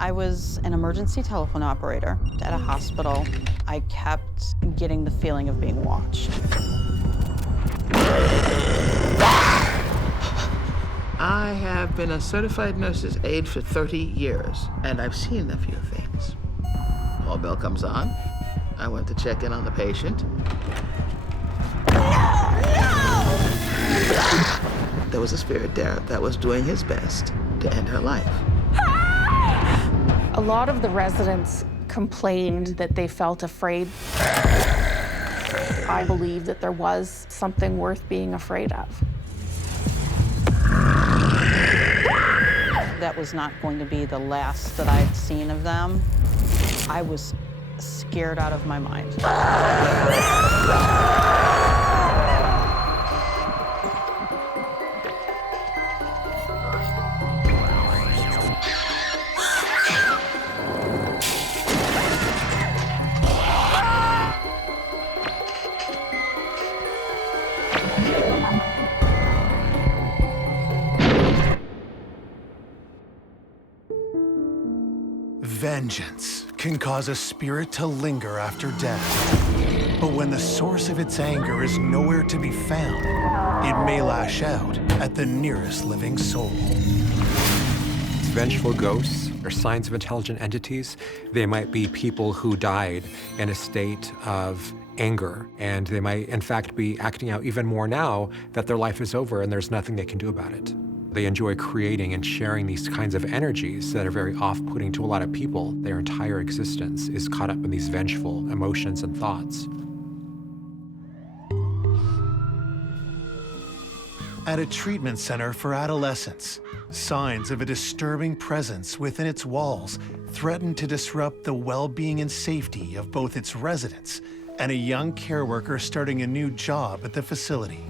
I was an emergency telephone operator at a hospital. I kept getting the feeling of being watched. I have been a certified nurse's aide for 30 years, and I've seen a few things. Call bell comes on. I went to check in on the patient. No! There was a spirit there that was doing his best to end her life. A lot of the residents complained that they felt afraid. I believe that there was something worth being afraid of. That was not going to be the last that I'd seen of them. I was scared out of my mind. Vengeance can cause a spirit to linger after death. But when the source of its anger is nowhere to be found, it may lash out at the nearest living soul. Vengeful ghosts are signs of intelligent entities. They might be people who died in a state of anger, and they might, in fact, be acting out even more now that their life is over and there's nothing they can do about it. They enjoy creating and sharing these kinds of energies that are very off-putting to a lot of people. Their entire existence is caught up in these vengeful emotions and thoughts. At a treatment center for adolescents, signs of a disturbing presence within its walls threaten to disrupt the well-being and safety of both its residents and a young care worker starting a new job at the facility.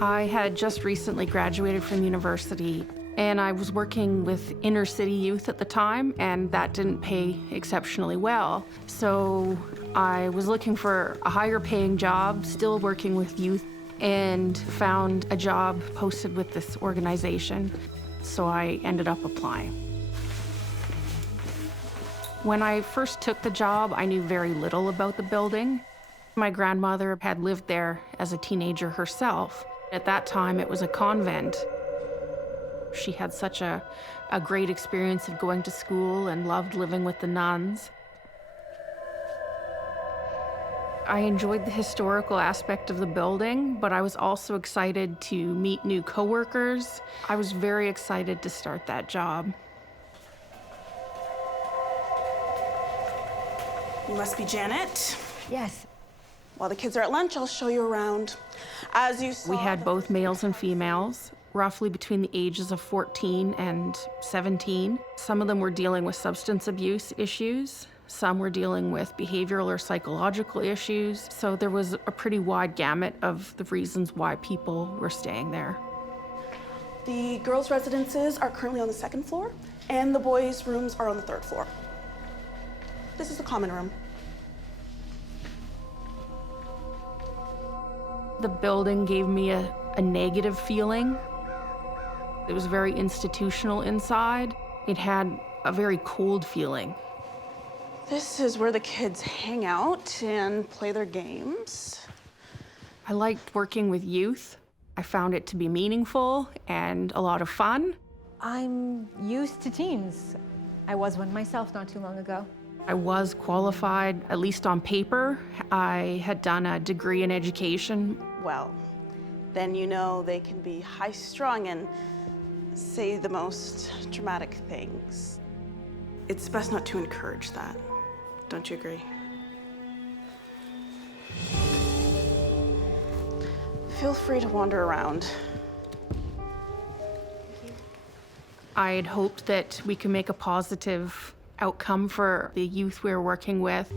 I had just recently graduated from university, and I was working with inner city youth at the time, and that didn't pay exceptionally well. So I was looking for a higher paying job, still working with youth, and found a job posted with this organization. So I ended up applying. When I first took the job, I knew very little about the building. My grandmother had lived there as a teenager herself. At that time, it was a convent. She had such a great experience of going to school and loved living with the nuns. I enjoyed the historical aspect of the building, but I was also excited to meet new coworkers. I was very excited to start that job. You must be Janet. Yes. While the kids are at lunch, I'll show you around. As you saw, We had both males and females, roughly between the ages of 14 and 17. Some of them were dealing with substance abuse issues. Some were dealing with behavioral or psychological issues. So there was a pretty wide gamut of the reasons why people were staying there. The girls' residences are currently on the 2nd floor, and the boys' rooms are on the 3rd floor. This is the common room. The building gave me a negative feeling. It was very institutional inside. It had a very cold feeling. This is where the kids hang out and play their games. I liked working with youth. I found it to be meaningful and a lot of fun. I'm used to teens. I was one myself not too long ago. I was qualified, at least on paper. I had done a degree in education. Well, then you know they can be high-strung and say the most dramatic things. It's best not to encourage that. Don't you agree? Feel free to wander around. I had hoped that we could make a positive outcome for the youth we were working with.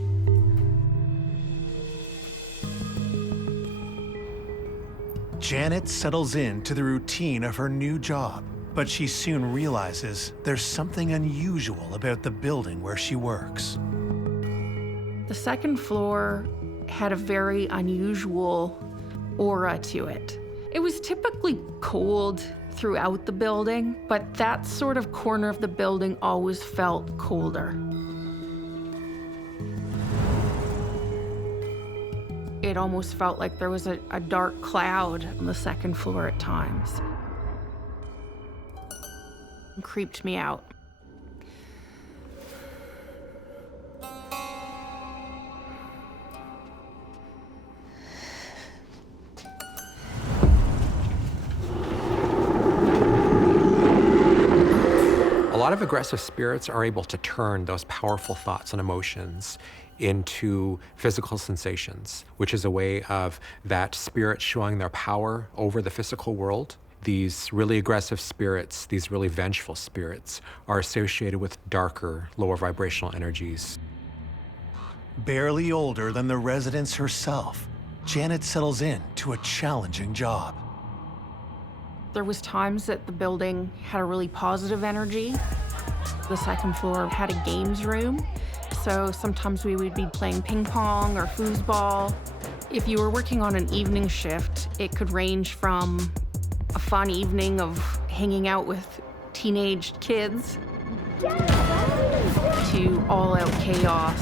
Janet settles into the routine of her new job, but she soon realizes there's something unusual about the building where she works. The 2nd floor had a very unusual aura to it. It was typically cold, throughout the building, but that sort of corner of the building always felt colder. It almost felt like there was a dark cloud on the second floor at times. It creeped me out. A lot of aggressive spirits are able to turn those powerful thoughts and emotions into physical sensations, which is a way of that spirit showing their power over the physical world. These really aggressive spirits, these really vengeful spirits, are associated with darker, lower vibrational energies. Barely older than the residence herself, Janet settles in to a challenging job. There was times that the building had a really positive energy. The second floor had a games room, so sometimes we would be playing ping pong or foosball. If you were working on an evening shift, it could range from a fun evening of hanging out with teenage kids to all-out chaos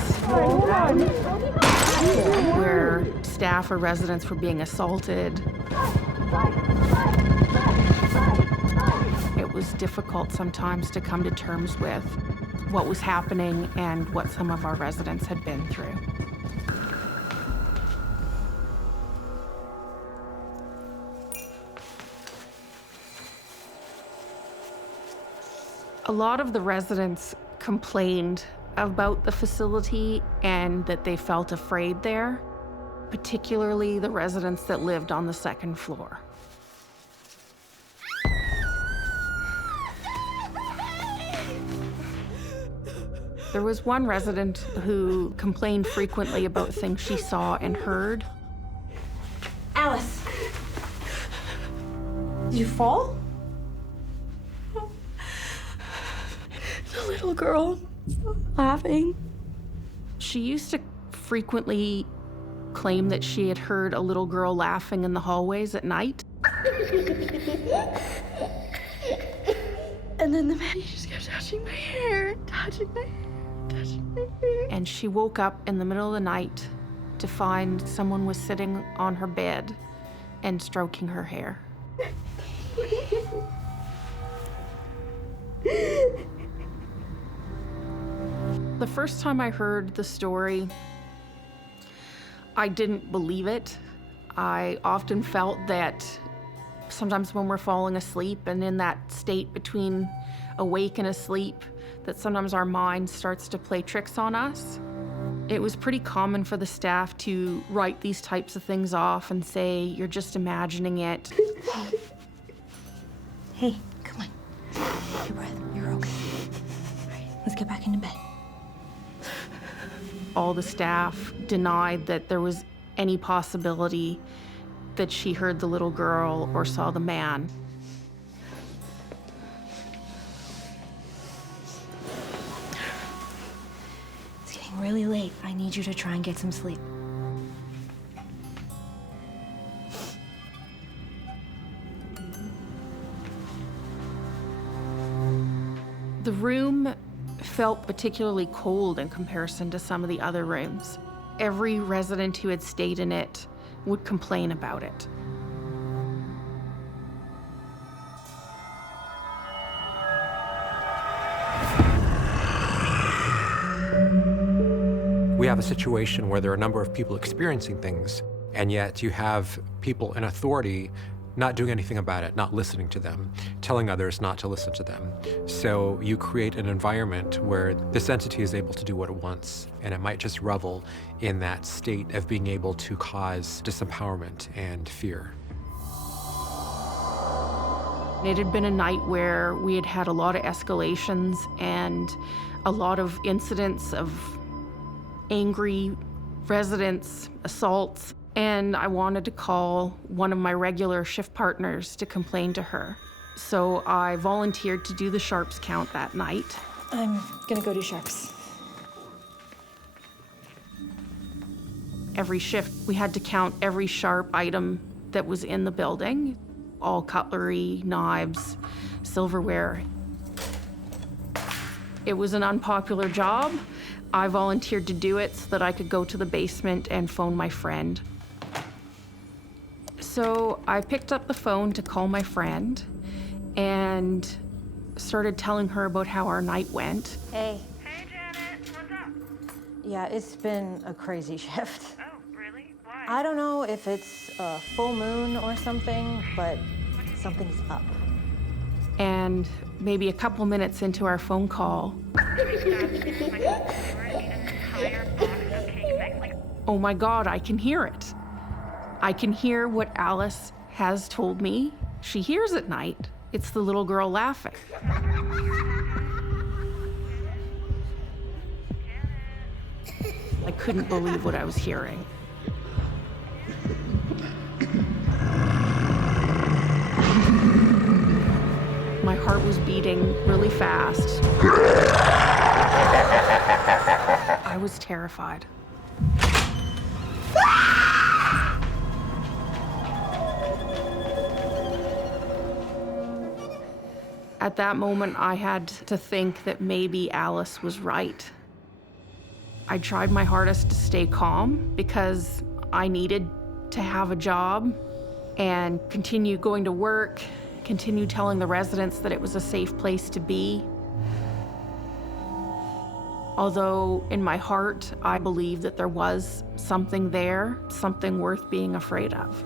where staff or residents were being assaulted. It was difficult sometimes to come to terms with what was happening and what some of our residents had been through. A lot of the residents complained about the facility and that they felt afraid there, particularly the residents that lived on the second floor. There was one resident who complained frequently about things she saw and heard. Alice, did you fall? The little girl laughing. She used to frequently claim that she had heard a little girl laughing in the hallways at night. And then the man just kept touching my hair, touching my hair. And she woke up in the middle of the night to find someone was sitting on her bed and stroking her hair. The first time I heard the story, I didn't believe it. I often felt that sometimes when we're falling asleep and in that state between awake and asleep, that sometimes our mind starts to play tricks on us. It was pretty common for the staff to write these types of things off and say, "You're just imagining it." Hey, come on. Take your breath. You're okay. All right, let's get back into bed. All the staff denied that there was any possibility that she heard the little girl or saw the man. It's getting really late. I need you to try and get some sleep. The room felt particularly cold in comparison to some of the other rooms. Every resident who had stayed in it would complain about it. We have a situation where there are a number of people experiencing things, and yet you have people in authority not doing anything about it, not listening to them, telling others not to listen to them. So you create an environment where this entity is able to do what it wants, and it might just revel in that state of being able to cause disempowerment and fear. It had been a night where we had had a lot of escalations and a lot of incidents of angry residents, assaults, and I wanted to call one of my regular shift partners to complain to her. So I volunteered to do the sharps count that night. I'm gonna go do sharps. Every shift, we had to count every sharp item that was in the building. all cutlery, knives, silverware. It was an unpopular job. I volunteered to do it so that I could go to the basement and phone my friend. So I picked up the phone to call my friend and started telling her about how our night went. Hey. Hey, Janet, what's up? Yeah, it's been a crazy shift. Oh, really? Why? I don't know if it's a full moon or something, but something's up. And maybe a couple minutes into our phone call, oh my God, I can hear it. I can hear what Alice has told me she hears at night. It's the little girl laughing. I couldn't believe what I was hearing. My heart was beating really fast. I was terrified. At that moment, I had to think that maybe Alice was right. I tried my hardest to stay calm because I needed to have a job and continue going to work, continue telling the residents that it was a safe place to be. Although in my heart, I believed that there was something there, something worth being afraid of.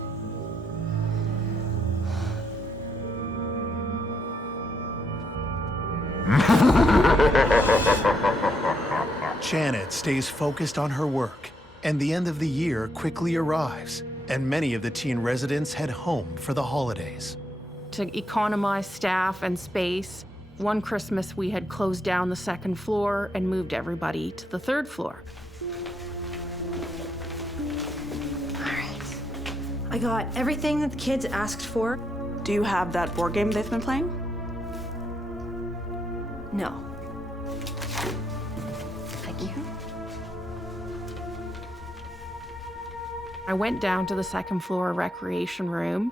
Janet stays focused on her work, and the end of the year quickly arrives, and many of the teen residents head home for the holidays. To economize staff and space, one Christmas we had closed down the second floor and moved everybody to the third floor. All right. I got everything that the kids asked for. Do you have that board game they've been playing? No. Thank you. I went down to the second floor recreation room.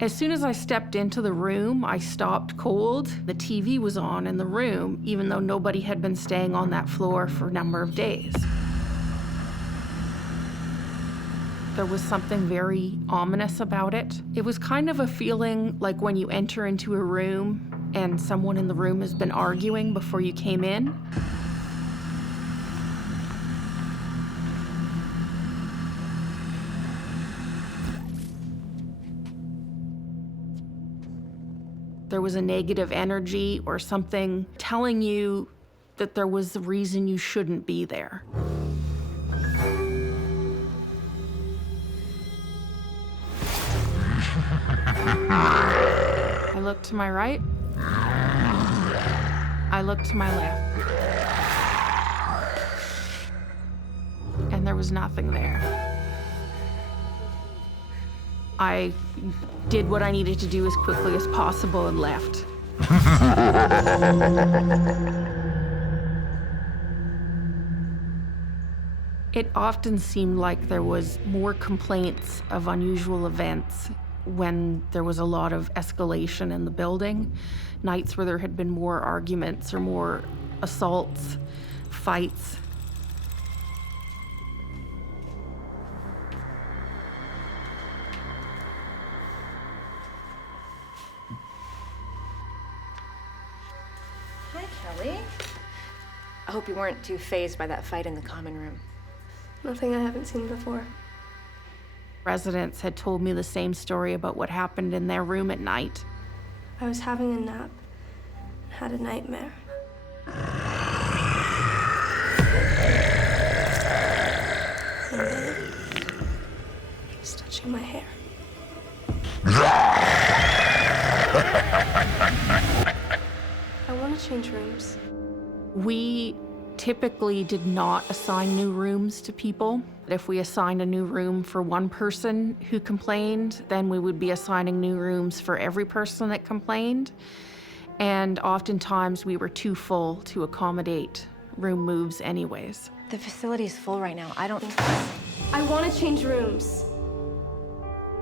As soon as I stepped into the room, I stopped cold. The TV was on in the room, even though nobody had been staying on that floor for a number of days. There was something very ominous about it. It was kind of a feeling like when you enter into a room and someone in the room has been arguing before you came in. There was a negative energy or something telling you that there was a reason you shouldn't be there. I looked to my right. I looked to my left. And there was nothing there. I did what I needed to do as quickly as possible and left. It often seemed like there was more complaints of unusual events when there was a lot of escalation in the building. Nights where there had been more arguments or more assaults, fights. Hi, Kelly. I hope you weren't too fazed by that fight in the common room. Nothing I haven't seen before. Residents had told me the same story about what happened in their room at night. I was having a nap and had a nightmare. And then he was touching my hair. I want to change rooms. We typically did not assign new rooms to people. If we assigned a new room for one person who complained, then we would be assigning new rooms for every person that complained. And oftentimes we were too full to accommodate room moves anyways. The facility is full right now. I don't think I want to change rooms.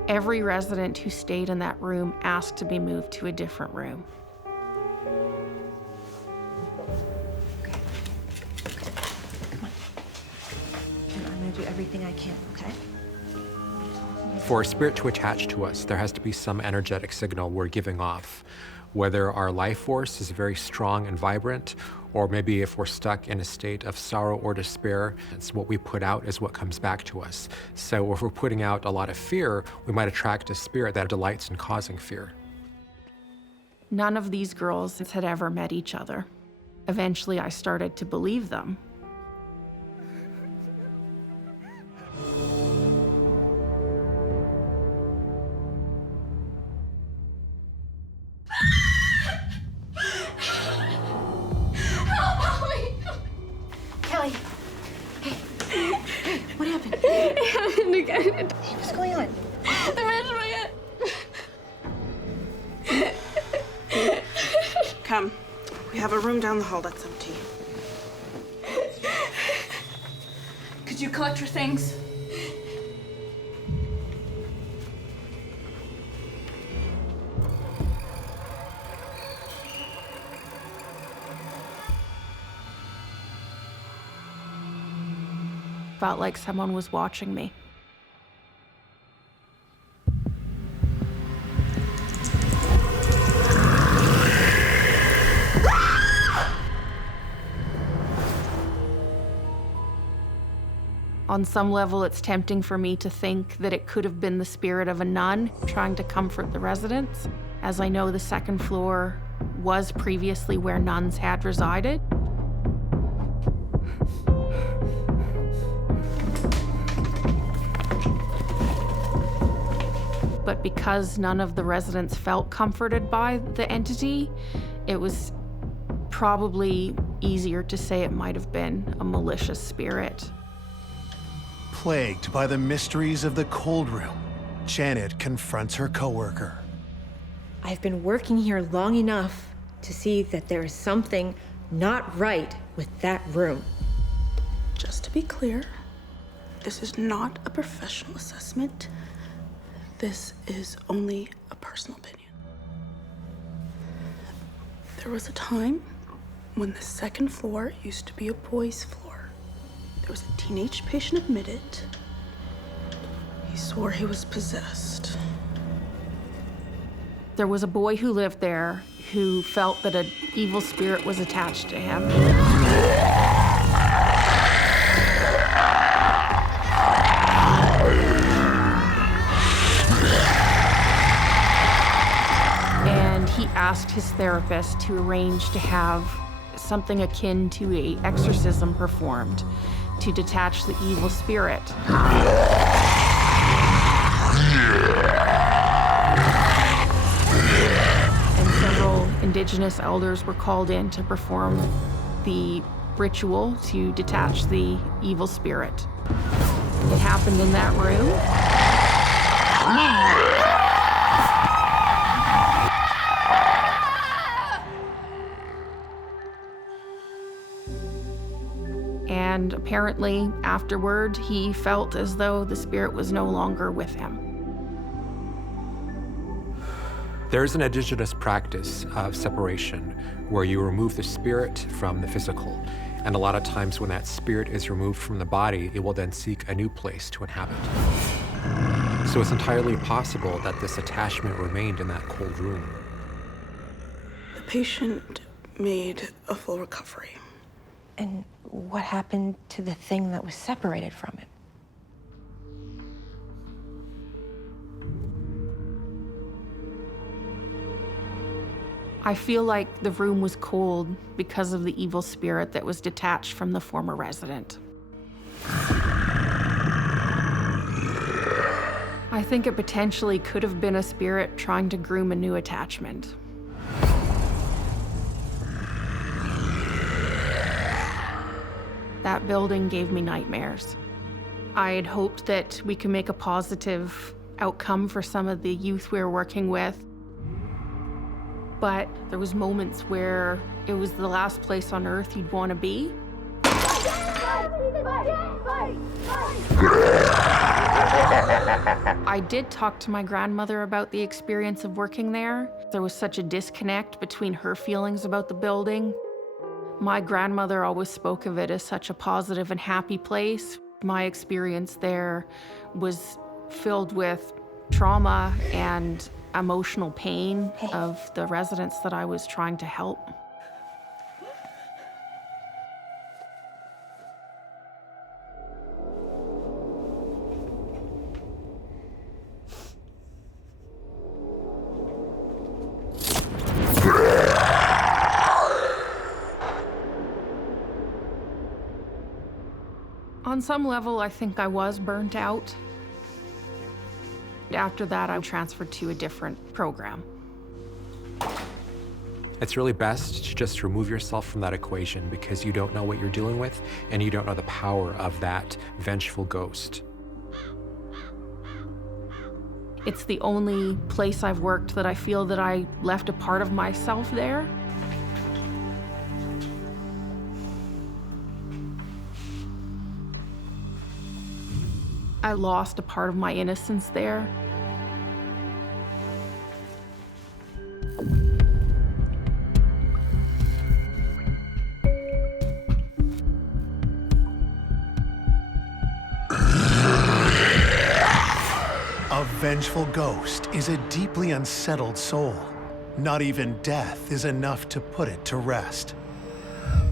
Every resident who stayed in that room asked to be moved to a different room. I'm gonna do everything I can, okay? For a spirit to attach to us, there has to be some energetic signal we're giving off. Whether our life force is very strong and vibrant, or maybe if we're stuck in a state of sorrow or despair, it's what we put out is what comes back to us. So if we're putting out a lot of fear, we might attract a spirit that delights in causing fear. None of these girls had ever met each other. Eventually, I started to believe them. Kelly! Hey, what happened? It happened again. Hey, what's going on? I mashed my head. Come. We have a room down the hall that's empty. Could you collect your things? Felt like someone was watching me. On some level, it's tempting for me to think that it could have been the spirit of a nun trying to comfort the residents, as I know the second floor was previously where nuns had resided. But because none of the residents felt comforted by the entity, it was probably easier to say it might have been a malicious spirit. Plagued by the mysteries of the cold room, Janet confronts her coworker. I've been working here long enough to see that there is something not right with that room. Just to be clear, this is not a professional assessment. This is only a personal opinion. There was a time when the second floor used to be a boys' floor. There was a teenage patient admitted. He swore he was possessed. There was a boy who lived there who felt that an evil spirit was attached to him. And he asked his therapist to arrange to have something akin to an exorcism performed to detach the evil spirit. And several indigenous elders were called in to perform the ritual to detach the evil spirit. It happened in that room. And apparently, afterward, he felt as though the spirit was no longer with him. There's an indigenous practice of separation where you remove the spirit from the physical. And a lot of times when that spirit is removed from the body, it will then seek a new place to inhabit. So it's entirely possible that this attachment remained in that cold room. The patient made a full recovery. And what happened to the thing that was separated from it? I feel like the room was cold because of the evil spirit that was detached from the former resident. I think it potentially could have been a spirit trying to groom a new attachment. That building gave me nightmares. I had hoped that we could make a positive outcome for some of the youth we were working with. But there was moments where it was the last place on earth you'd want to be. I did talk to my grandmother about the experience of working there. There was such a disconnect between her feelings about the building. My grandmother always spoke of it as such a positive and happy place. My experience there was filled with trauma and emotional pain of the residents that I was trying to help. On some level, I think I was burnt out. After that, I transferred to a different program. It's really best to just remove yourself from that equation because you don't know what you're dealing with and you don't know the power of that vengeful ghost. It's the only place I've worked that I feel that I left a part of myself there. I lost a part of my innocence there. A vengeful ghost is a deeply unsettled soul. Not even death is enough to put it to rest.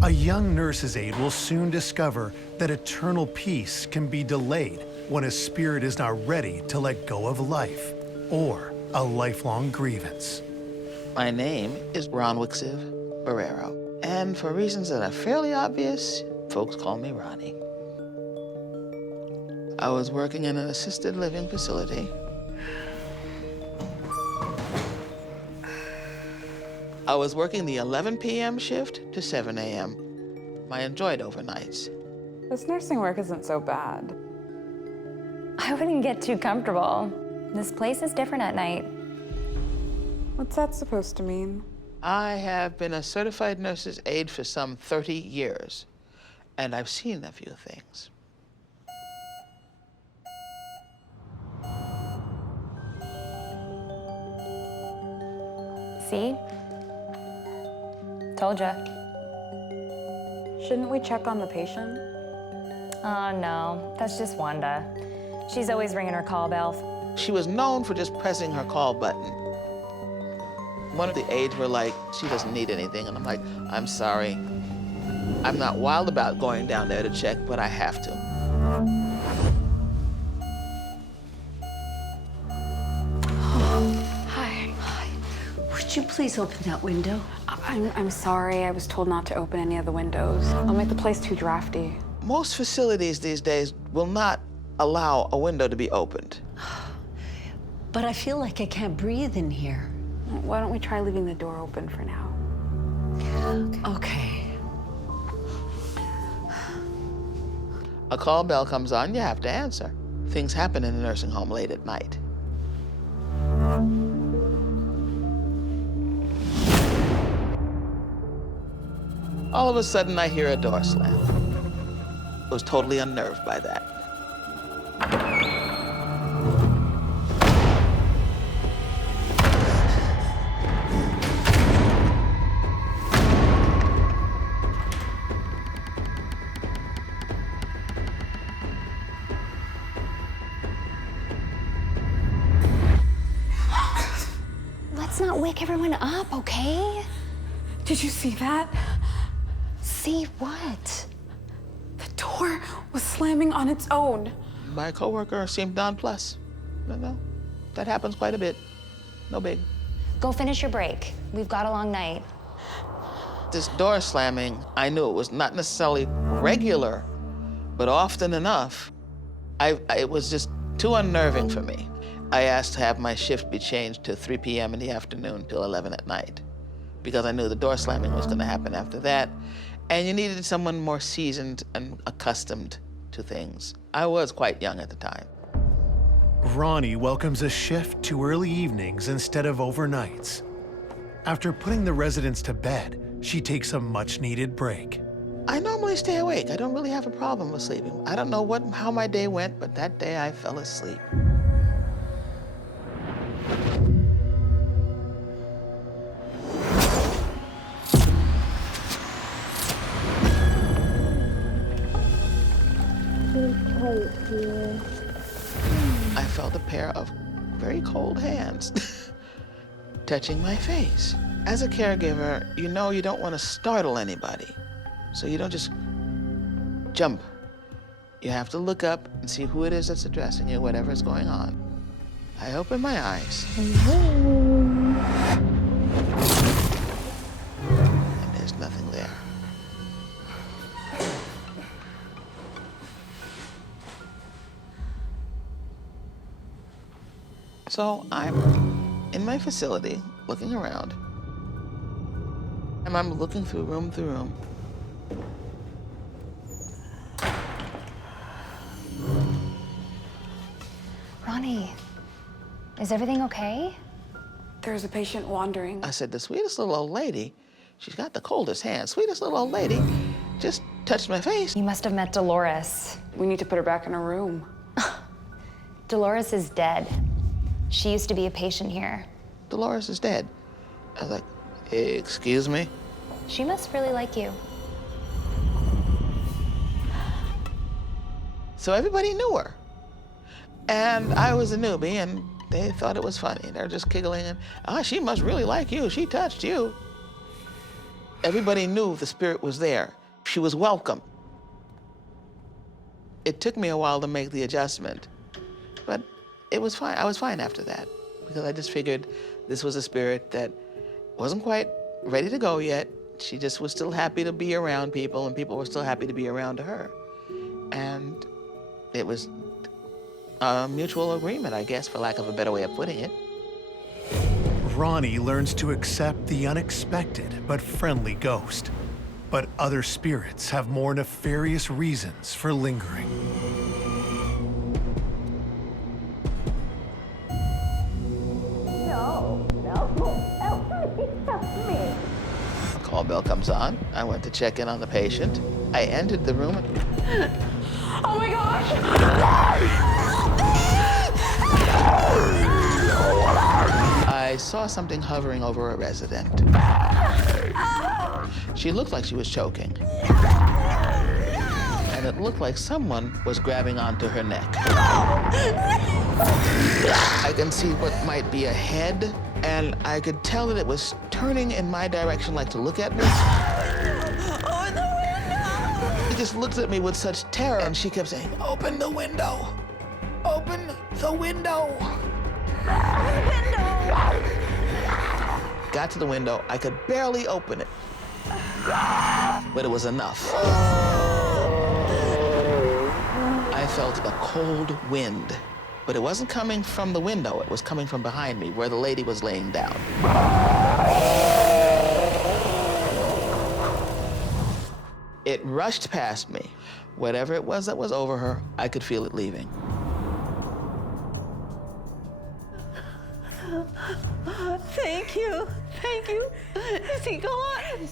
A young nurse's aide will soon discover that eternal peace can be delayed when a spirit is not ready to let go of life or a lifelong grievance. My name is Ronwixziv Barrero, and for reasons that are fairly obvious, folks call me Ronnie. I was working in an assisted living facility. I was working the 11 p.m. shift to 7 a.m. I enjoyed overnights. This nursing work isn't so bad. I wouldn't get too comfortable. This place is different at night. What's that supposed to mean? I have been a certified nurse's aide for some 30 years, and I've seen a few things. See? Told ya. Shouldn't we check on the patient? Oh, no. That's just Wanda. She's always ringing her call bell. She was known for just pressing her call button. One of the aides were like, she doesn't need anything, and I'm like, I'm sorry. I'm not wild about going down there to check, but I have to. Hi. Would you please open that window? I'm sorry. I was told not to open any of the windows. I'll make the place too drafty. Most facilities these days will not allow a window to be opened. But I feel like I can't breathe in here. Why don't we try leaving the door open for now? Okay. A call bell comes on, you have to answer. Things happen in a nursing home late at night. All of a sudden, I hear a door slam. I was totally unnerved by that. Let's not wake everyone up, okay? Did you see that? See what? The door was slamming on its own. My coworker seemed nonplussed. No, that happens quite a bit. No big. Go finish your break. We've got a long night. This door slamming, I knew it was not necessarily regular, but often enough. It was just too unnerving for me. I asked to have my shift be changed to 3 p.m. in the afternoon till 11 at night, because I knew the door slamming was going to happen after that, and you needed someone more seasoned and accustomed to things. I was quite young at the time. Ronnie welcomes a shift to early evenings instead of overnights. After putting the residents to bed, she takes a much-needed break. I normally normally stay awake. I don't really have a problem with sleeping. I don't know how my day went, but that day I fell asleep. I felt a pair of very cold hands touching my face. As a caregiver, you know you don't want to startle anybody, so you don't just jump. You have to look up and see who it is that's addressing you, whatever's going on. I opened my eyes. And there's nothing there. So I'm in my facility, looking around, and I'm looking through room. Ronnie, is everything okay? There's a patient wandering. I said, the sweetest little old lady, she's got the coldest hands, sweetest little old lady, just touched my face. You must have met Dolores. We need to put her back in her room. Dolores is dead. She used to be a patient here. Dolores is dead. I was like, excuse me? She must really like you. So everybody knew her. And I was a newbie, and they thought it was funny. They're just giggling, and, she must really like you. She touched you. Everybody knew the spirit was there. She was welcome. It took me a while to make the adjustment, but it was fine. I was fine after that, because I just figured this was a spirit that wasn't quite ready to go yet. She just was still happy to be around people, and people were still happy to be around her. And it was a mutual agreement, I guess, for lack of a better way of putting it. Ronnie learns to accept the unexpected but friendly ghost. But other spirits have more nefarious reasons for lingering. Call bell comes on. I went to check in on the patient. I entered the room. Oh my gosh! I saw something hovering over a resident. She looked like she was choking. And it looked like someone was grabbing onto her neck. I can see what might be a head, and I could tell that it was turning in my direction, like to look at me. Open the window! She just looked at me with such terror, and she kept saying, "Open the window! Open the window!" Open the window! Got to the window. I could barely open it, but it was enough. I felt a cold wind, but it wasn't coming from the window. It was coming from behind me, where the lady was laying down. It rushed past me. Whatever it was that was over her, I could feel it leaving. Thank you. Thank you. Is he gone?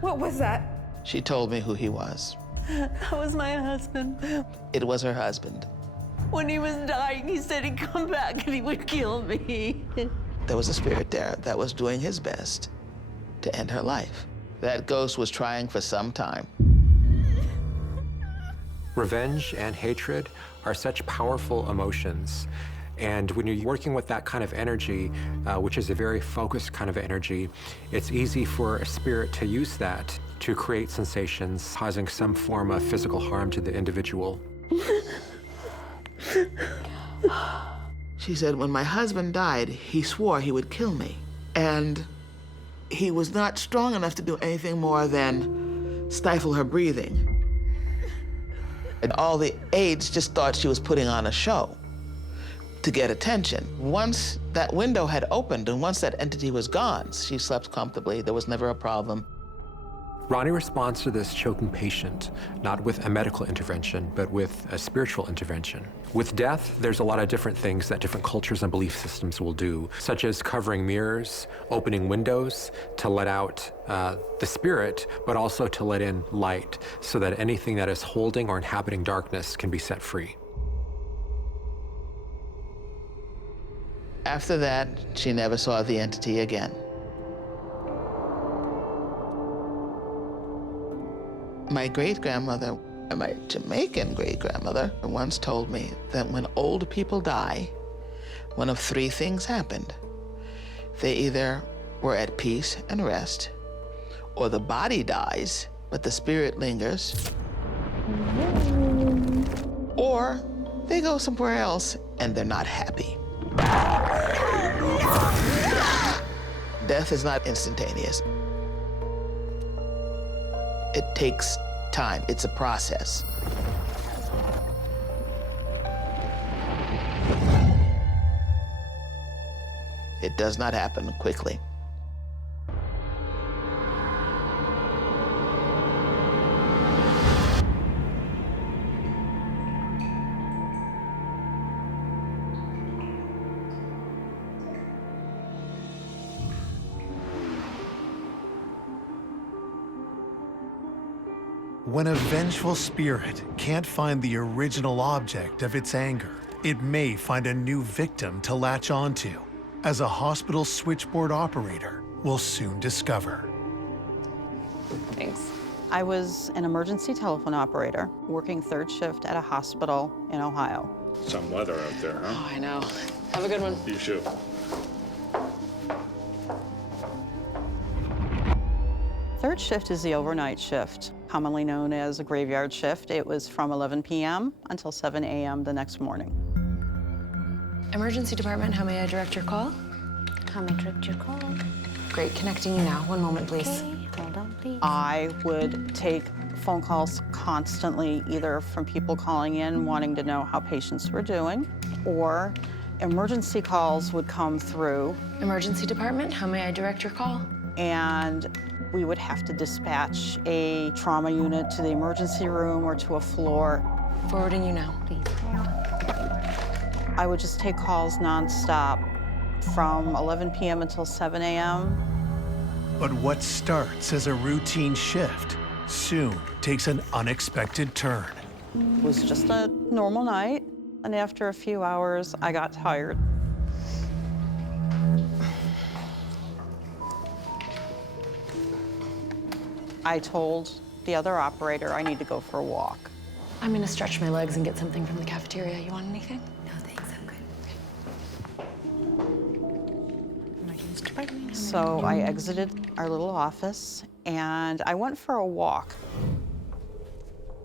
What was that? She told me who he was. That was my husband. It was her husband. When he was dying, he said he'd come back and he would kill me. There was a spirit there that was doing his best to end her life. That ghost was trying for some time. Revenge and hatred are such powerful emotions. And when you're working with that kind of energy, which is a very focused kind of energy, it's easy for a spirit to use that to create sensations, causing some form of physical harm to the individual. She said, when my husband died, he swore he would kill me. And he was not strong enough to do anything more than stifle her breathing. And all the aides just thought she was putting on a show to get attention. Once that window had opened and once that entity was gone, she slept comfortably. There was never a problem. Ronnie responds to this choking patient, not with a medical intervention, but with a spiritual intervention. With death, there's a lot of different things that different cultures and belief systems will do, such as covering mirrors, opening windows to let out the spirit, but also to let in light, so that anything that is holding or inhabiting darkness can be set free. After that, she never saw the entity again. My great-grandmother, my Jamaican great-grandmother, once told me that when old people die, one of three things happened. They either were at peace and rest, or the body dies, but the spirit lingers, or they go somewhere else and they're not happy. Death is not instantaneous. It takes time. It's a process. It does not happen quickly. When a vengeful spirit can't find the original object of its anger, it may find a new victim to latch onto, as a hospital switchboard operator will soon discover. Thanks. I was an emergency telephone operator working third shift at a hospital in Ohio. Some weather out there, huh? Oh, I know. Have a good one. You too. Third shift is the overnight shift, commonly known as a graveyard shift. It was from 11 p.m. until 7 a.m. the next morning. Emergency department, how may I direct your call? How may I direct your call? Great, connecting you now. One moment, please. Okay, hold on, please. I would take phone calls constantly, either from people calling in wanting to know how patients were doing, or emergency calls would come through. Emergency department, how may I direct your call? And we would have to dispatch a trauma unit to the emergency room or to a floor. Forwarding you now, please. I would just take calls nonstop from 11 p.m. until 7 a.m. But what starts as a routine shift soon takes an unexpected turn. It was just a normal night, and after a few hours, I got tired. I told the other operator I need to go for a walk. I'm gonna stretch my legs and get something from the cafeteria. You want anything? No, thanks, I'm good. Emergency department. So I exited our little office and I went for a walk.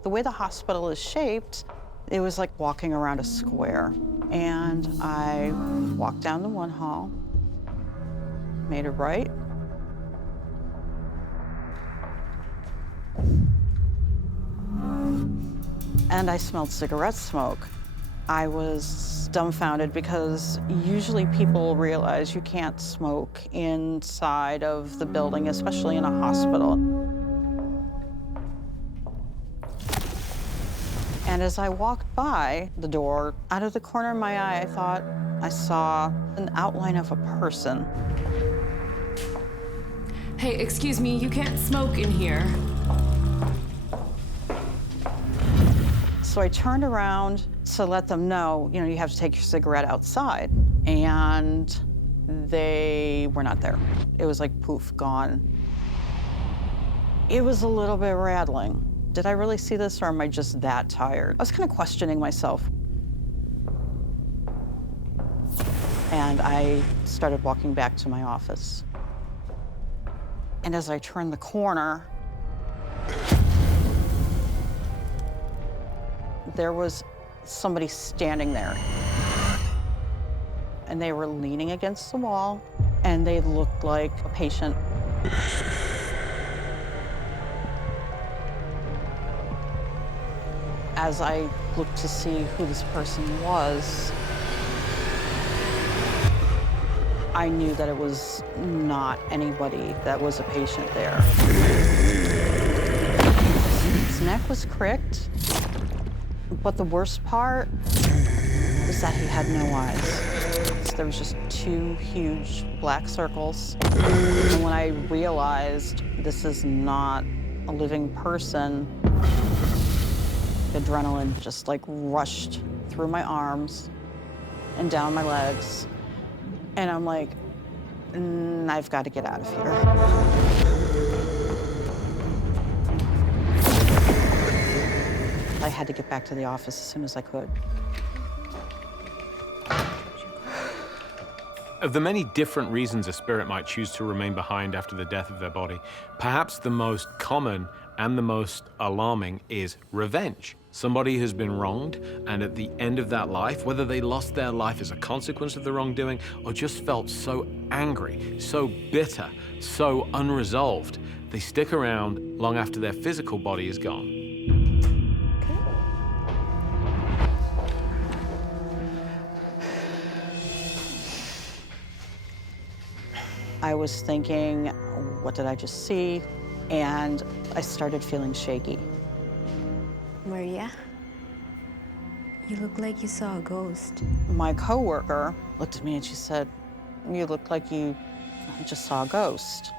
The way the hospital is shaped, it was like walking around a square. And I walked down the one hall, made a right, and I smelled cigarette smoke. I was dumbfounded because usually people realize you can't smoke inside of the building, especially in a hospital. And as I walked by the door, out of the corner of my eye, I thought I saw an outline of a person. Hey, excuse me, you can't smoke in here. So I turned around to let them know, you have to take your cigarette outside. And they were not there. It was like poof, gone. It was a little bit rattling. Did I really see this, or am I just that tired? I was kind of questioning myself. And I started walking back to my office. And as I turned the corner, there was somebody standing there. And they were leaning against the wall, and they looked like a patient. As I looked to see who this person was, I knew that it was not anybody that was a patient there. His neck was cricked, but the worst part is that he had no eyes. There was just 2 huge black circles. And when I realized this is not a living person, the adrenaline just like rushed through my arms and down my legs. And I'm like, I've got to get out of here. I had to get back to the office as soon as I could. Of the many different reasons a spirit might choose to remain behind after the death of their body, perhaps the most common and the most alarming is revenge. Somebody has been wronged, and at the end of that life, whether they lost their life as a consequence of the wrongdoing or just felt so angry, so bitter, so unresolved, they stick around long after their physical body is gone. I was thinking, what did I just see? And I started feeling shaky. Maria, you look like you saw a ghost. My coworker looked at me and she said, you look like you just saw a ghost.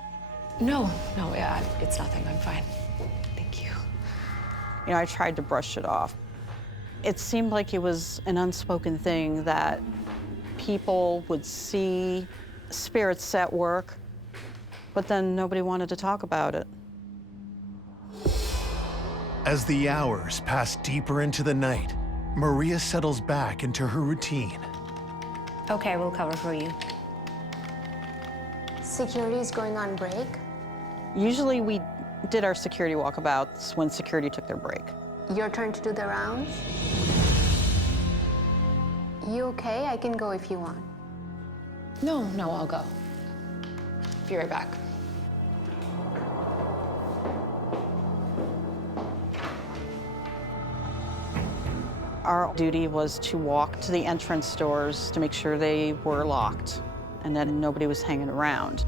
No, yeah, it's nothing. I'm fine. Thank you. You know, I tried to brush it off. It seemed like it was an unspoken thing that people would see spirits at work, but then nobody wanted to talk about it. As the hours pass deeper into the night, Maria settles back into her routine. Okay, we'll cover for you. Security is going on break. Usually we did our security walkabouts when security took their break. Your turn to do the rounds. You okay? I can go if you want. No, I'll go. Be right back. Our duty was to walk to the entrance doors to make sure they were locked and that nobody was hanging around.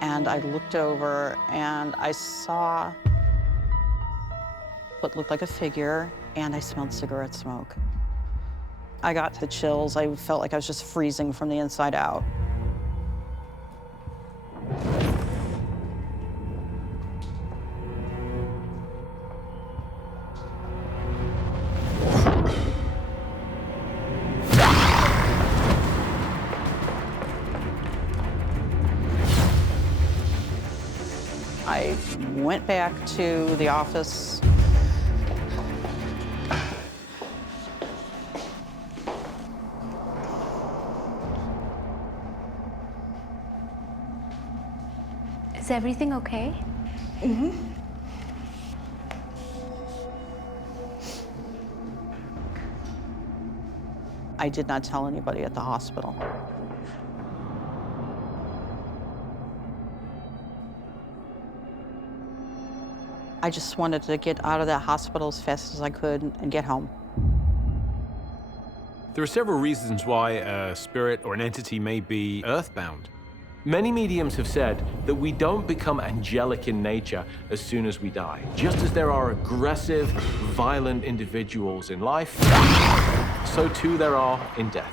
And I looked over and I saw what looked like a figure, and I smelled cigarette smoke. I got the chills. I felt like I was just freezing from the inside out. I went back to the office. Is everything okay? Mm-hmm. I did not tell anybody at the hospital. I just wanted to get out of that hospital as fast as I could and get home. There are several reasons why a spirit or an entity may be earthbound. Many mediums have said that we don't become angelic in nature as soon as we die. Just as there are aggressive, violent individuals in life, so too there are in death.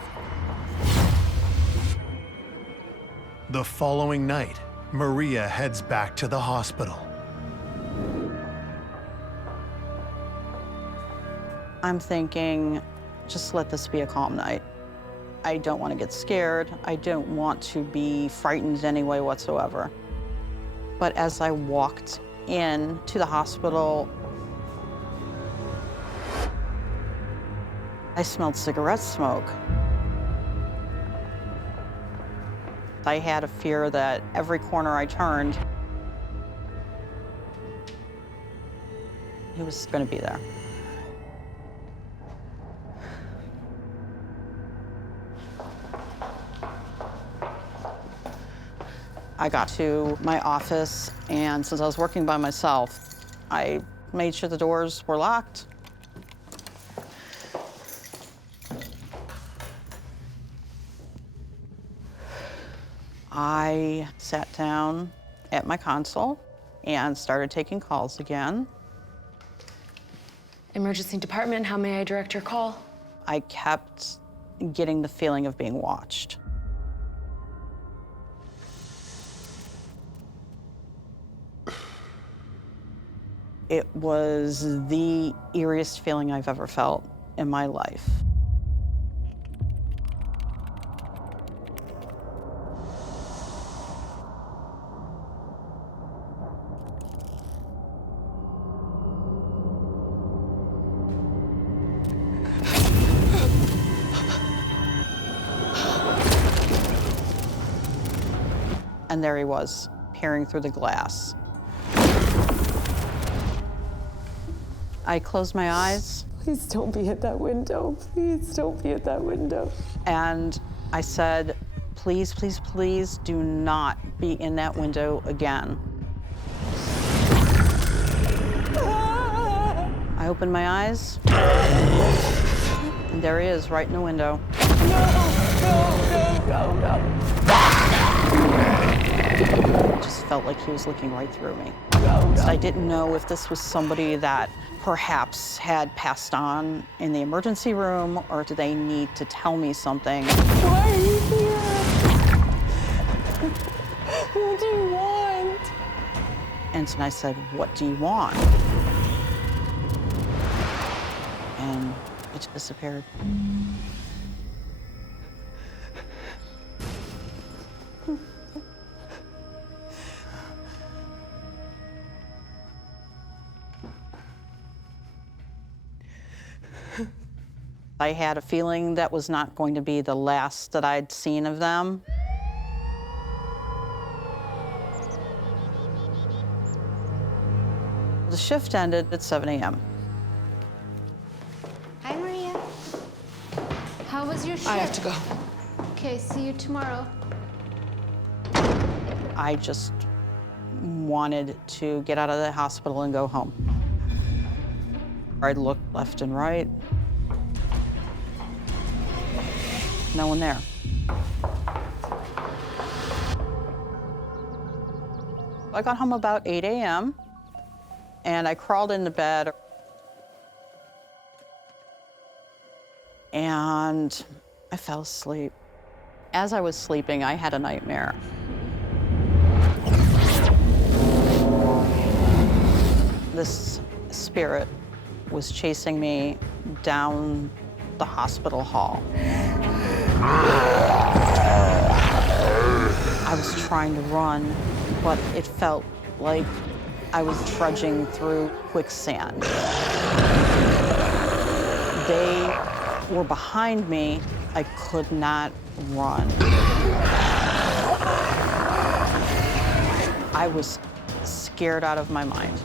The following night, Maria heads back to the hospital. I'm thinking, just let this be a calm night. I don't want to get scared. I don't want to be frightened in any way whatsoever. But as I walked in to the hospital, I smelled cigarette smoke. I had a fear that every corner I turned, he was going to be there. I got to my office, and since I was working by myself, I made sure the doors were locked. I sat down at my console and started taking calls again. Emergency department, how may I direct your call? I kept getting the feeling of being watched. It was the eeriest feeling I've ever felt in my life. And there he was, peering through the glass. I closed my eyes. Please don't be at that window. Please don't be at that window. And I said, please, please, please do not be in that window again. I opened my eyes, and there he is, right in the window. No. It just felt like he was looking right through me. I didn't know if this was somebody that perhaps had passed on in the emergency room, or do they need to tell me something? Why are you here? What do you want? And so I said, what do you want? And it disappeared. I had a feeling that was not going to be the last that I'd seen of them. The shift ended at 7 a.m. Hi, Maria. How was your shift? I have to go. Okay, see you tomorrow. I just wanted to get out of the hospital and go home. I looked left and right. No one there. I got home about 8 a.m. and I crawled into bed. And I fell asleep. As I was sleeping, I had a nightmare. This spirit was chasing me down the hospital hall. I was trying to run, but it felt like I was trudging through quicksand. They were behind me. I could not run. I was scared out of my mind.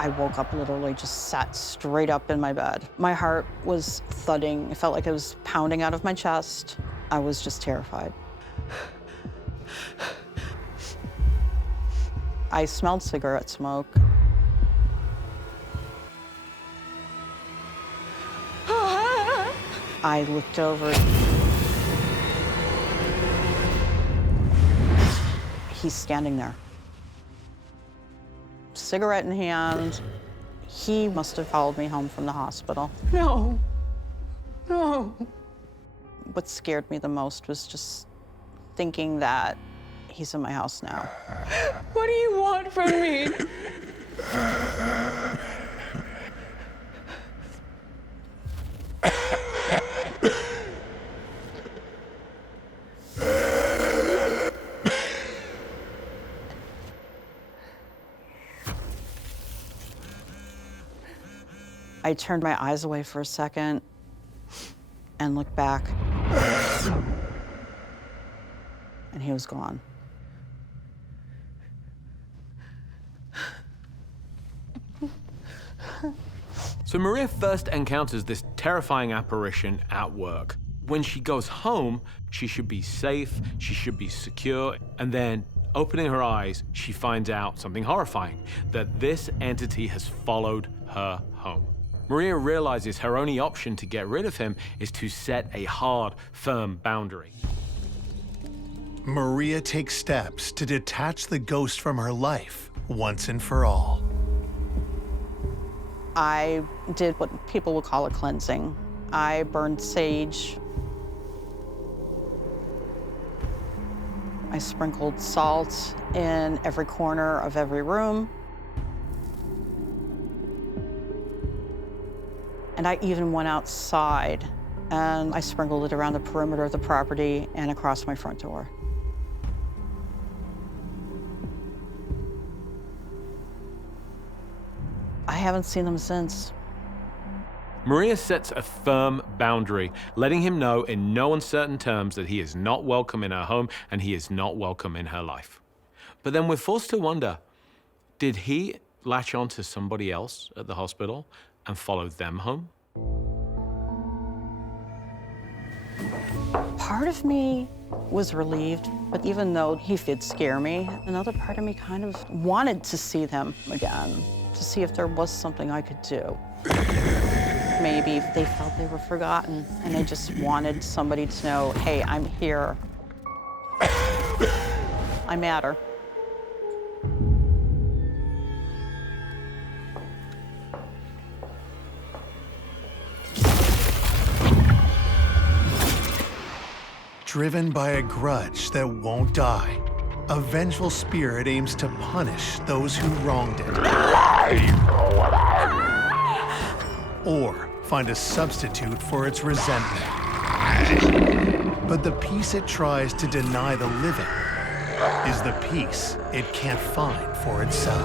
I woke up literally, just sat straight up in my bed. My heart was thudding. It felt like it was pounding out of my chest. I was just terrified. I smelled cigarette smoke. I looked over. He's standing there. Cigarette in hand. He must have followed me home from the hospital. No. What scared me the most was just thinking that he's in my house now. What do you want from me? I turned my eyes away for a second and looked back. And he was gone. So Maria first encounters this terrifying apparition at work. When she goes home, she should be safe, she should be secure, and then opening her eyes, she finds out something horrifying, that this entity has followed her home. Maria realizes her only option to get rid of him is to set a hard, firm boundary. Maria takes steps to detach the ghost from her life once and for all. I did what people would call a cleansing. I burned sage. I sprinkled salt in every corner of every room. And I even went outside and I sprinkled it around the perimeter of the property and across my front door. I haven't seen them since. Maria sets a firm boundary, letting him know in no uncertain terms that he is not welcome in her home and he is not welcome in her life. But then we're forced to wonder, did he latch on to somebody else at the hospital and follow them home? Part of me was relieved, but even though he did scare me, another part of me kind of wanted to see them again, to see if there was something I could do. Maybe they felt they were forgotten and they just wanted somebody to know, hey, I'm here. I matter. Driven by a grudge that won't die, a vengeful spirit aims to punish those who wronged it. Or find a substitute for its resentment. But the peace it tries to deny the living is the peace it can't find for itself.